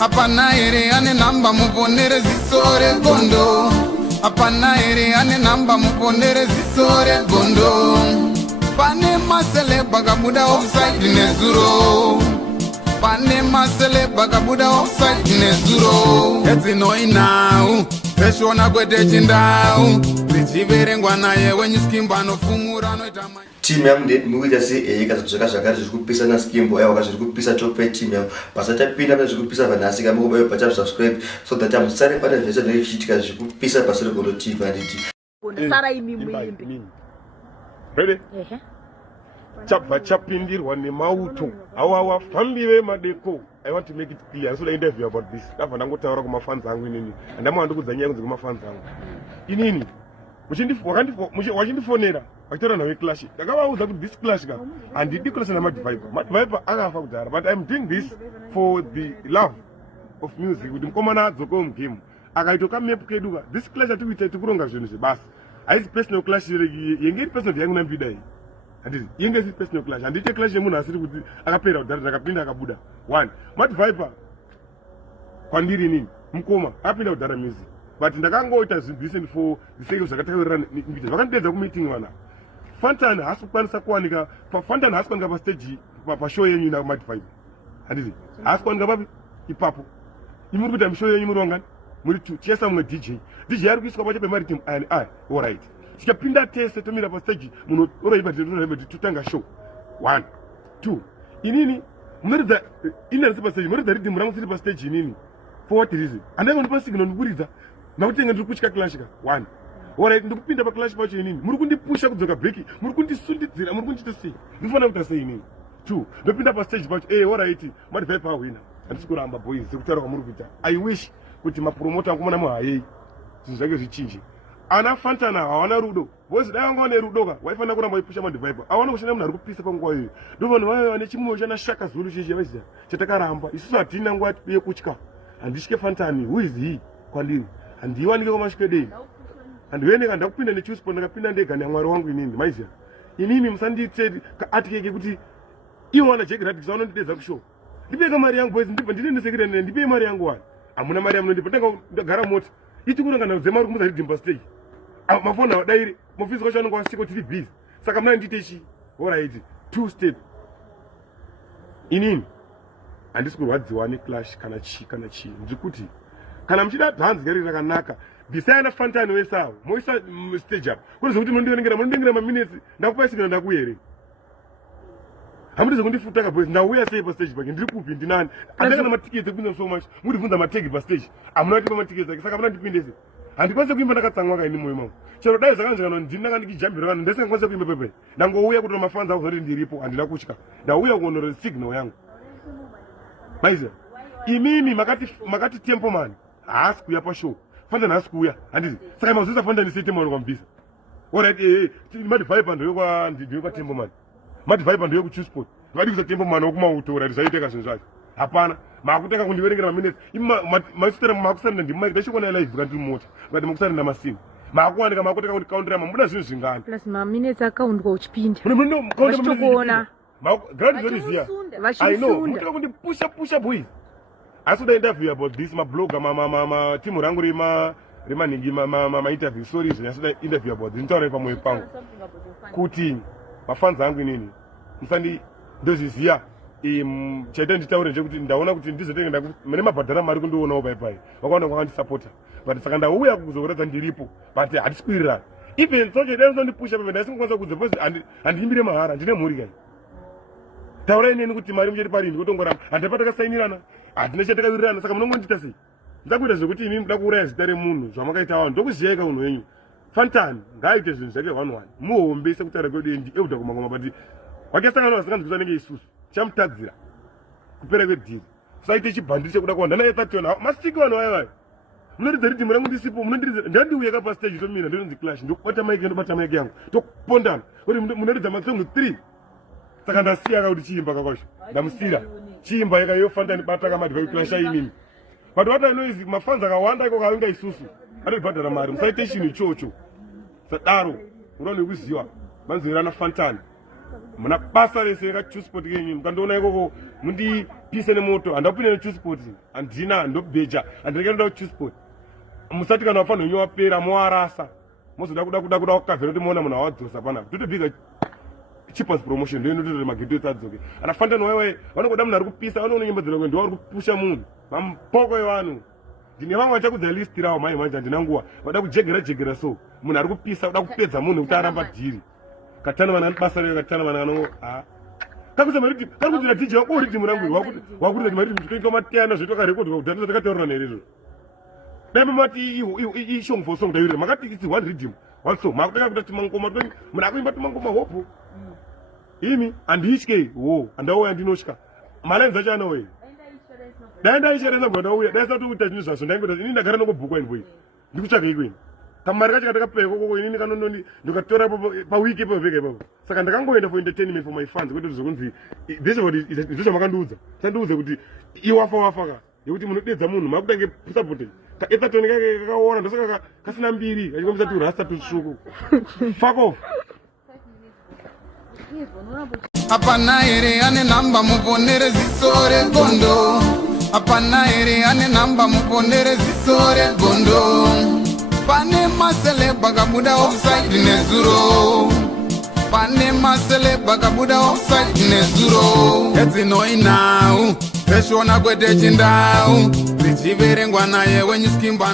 Apana ere ane namba muponere zisore gondo. Apana ere ane namba muponere zisore gondo. Pane masele bagabuda offside nezuro. Pane masele bagabuda offside nezuro. Eti noi now. Peshona kwete chindau. Zichiverengwa naye wenye skimba nofumura noitama. Team yangu ndi mukuita si kazotseka zvakare zvikupisa na skimbo yawo kazvikupisa chope team yangu pasata pinda pa zvikupisa vanasi kama kuba pa subscribe so that amusare pana zvese zvinoitika zvikupisa pasere gondo TV anditi sara imimimbi ready chapva chapindirwa nemauto awawa fambiwe madeko. I want to make it clear so the interview about this ndabva ndangotaura kuma fans angu inini andama ndikudzanya kunze kuma fans angu inini wachindifonera wachitora nawe clash ndakavauza kuti this clash ka handidi clash na Viper akafa kudhara but I'm doing this for the love of music kuti mukomana adzoko mugame akaitoka map keduka this clash atikuita tikuronga zvinhu zvebasa haisi personal clash yenge iri personal yangu nambida iyi handiti yenge iri personal clash handite clash yemunhu asiri kuti akapera kudhara ndakapinda akabuda one Viper kwandiri nini mukoma akapinda kudhara music but ndakangoita listen for the sake of zvakataurira ngita vakandedza kumeeting wana Fantan has kukwanisa kuwanika Fantan has kuwanika pa stage pa show yenyu na Viper handiti has kuwanika papi ipapo imuri kuita show yenyu muri wangani muri tu chesa mwe DJ ari kuiswa pache pe Maritim and all right tikapinda tese tomira pa stage muno oroiba tutanga show 1 2 inini munoridza inansi pa stage munoridza Rhythm rangu siri pa stage inini for what reason andanga ndipa signal ndikuridza nakutenga ndiri kuchika clash ka 1 alright ndikupinda pa clash pacho inini muri kundipusha kudzoka break muri kundisundidzira muri kundiita sei ndifana kuita sei inini 2 ndopinda pa stage pacho alright Viper awina andisikuramba boys sekutaura kwamuri kuita I wish kuti mapromoter angu mona muhayei zvinhu zvake zvichinje ana Fantana hawana rudo boys dai vanga vane rudo ka waifana kuramba ipusha Viper awana kushanda munhu ari kupisa panguva iyoyo ndo vanhu vaya vane chimwe chana Shaka Zulu chichi vaziva chatakaramba isusu hatina nguva yekutya handisvike Fantani who is he kwandiri handiwanike kwamasvikedei handiweneka ndakupinda nechusport ndakapinda ndega neamwari wangu inini maiziva inini musanditseti atikeke kuti iwo wana Jack Radix vanondidedza kushow ndipeka mari yangu boys ndibva ndinendesekire ndipei mari yangu wani hamuna mari yamunondipa ndagara mota itikurangana zemari kumuza Rhythm pa stage mafoni awadaire mufisi kwacho anonga wasiko tiri busy saka muna ndite chi alright 2 step inini handisi kurwadziwa neclash kana chi ndikuti kana muchida dhanzi gari rakanaka bvisai na Fantani wesawo moisa stage up kuti kuti munondingira maminutes ndakupai signal ndakuyere hamudi kundifuta ka boys ndauya sei pa stage pake ndiri kupi ndinani andana matiketi kupinda so much muri bvunza mategi pa stage amuna tipa matiketi ake saka muna ndipindese handikwanise kuimba ndakatsamwa ka ini moyo mangu chero dai zvakanzvikana ndinanga ndikijambira vanhu ndisingakwanise kuimba pepe ndangouya kuti mafans ako zoti ndiripo handina kutya ndauya kuonora signal yangu maize imimi makati tempo man haasi kuuya pashow Fantani haasi kuuya handiti saka mazoisa Fantani sei tempo kwambisa alright Viper ndoyekwa tempo man Viper ndoyekuchusport vadi kuisa tempo man wokumauto alright zvaiteka zvinhu zvacho hapana makutanga kundiverengera maminutes masitera makusarenda ndimai ndachikona live kandiri mota ngati makusarenda masini makuwanika makutanga kundikaundira mamuda zvinhu zvingani plus maminutes akaundwa uchipinda vachitokuona grand zoriziya I know mutaka kundipusha boys asuda interview about this mablogger timu rangu remaningi interview sorry asuda interview about this ntaura pamwe pangu kuti mafans angu inini musandi ndozviziya chaita nditaure nje ndaona kuti ndizotenga mune mabhadhara mari kundionawo paipai vakaona kwakandisapota but saka ndauya kuzokuratidza ndiripo but hatisikwirira even soche dai uzondipusha pepe ndaisingakwanisa kudza because handiimbire mahara ndine mhuri kai taurai neni kuti mari mucheti parini kutongoramba handipata kasainirana hatina chatakawirirana saka munongondiita sei ndakuita zvekuti inini ndoda kuuraya zita remunhu zvamakaita vanhu ndokuziyai ka unhu wenyu Fantani ngaaite zvinhu zvake 1-1 muhombese kutaura kwedu endi euda kumangoma but wakasangana vasinganzwisa nenge isusu chamutadzira kupera kwedhiri saite chibhandiri chekuda kuwanda naye 31 masiki vanhu vaya munoridza Rhythm rangu ndisipo munondiridza ndandiuyaka pa stage tomira ndinonzi clash ndokubata maiki yangu tokupondana kuti munoridza masong 3 saka ndasiyaka kuti chiimba kakwacho ndamusira chiimba yakayo Fantani bata kamadhiva clash inini but what I know is mafans akawanda iko kavinga isusu atobhadhara mari musaite chinhu ichocho sadaro unoone kuziva manzwirana Fantani muna basa rese rakachusport kenyu mukandoona ikoko pise nemoto handapinde nechusport handina ndobheja handingaenda kuchusport musati kana wafanira kunyowa pera moarasa mozoda kuda kukavhera kuti moona munhu awadzosa panapa totobhiga cheapest promotion ndio inototori mageto adzoke anafanira noiwe vanongoda munhu ari kupisa vanoona nyimbo dzino ndio vari kupusha munhu mampoko evanhu ndine vamwe vachakudza list rawo mai manje handina nguva vada kujegera so munhu ari kupisa uda kupedza munhu kuti aramba dhiri katana vana basa reo katana vana vanongo kakuza mariti kakudzira DJ wako riti murangu wakuti mariti zvitoitwa matiyana zvitoka record kudhata takataurira nerero dai mati i song for song daire makati it's one rhythm also makutaka kuti mangoma toni munhu akuimba mangoma hopo imi anditye wo andauya ndinoshka malenza chana we daenda ishereza bwana uya daisa tu kuita zvinhu ndaingoda ini ndagara nokubhuka invo ndikutsvaga ikweni kamari kacho katakapeka koko inini kanononi ndikatora pa week ipo veka ipapo saka ndakangoenda for entertainment for my fans kuti zvokunzi this is what ndizvo zvamakandudza sandiudze kuti iwafa ka yekuti munodedza munhu makutange support etatoni kake kakaona ndosaka kasina mbiri kachikombisa tu rasta tutsvuku fuck off apana here ane namba muponere ziso regondo apana here ane namba muponere ziso regondo pane maseleba kabuda offside nezuro pane maseleba kabuda offside nezuro edzinoinau zveshona kwete chindau zichiverengwa naye wenyuskimba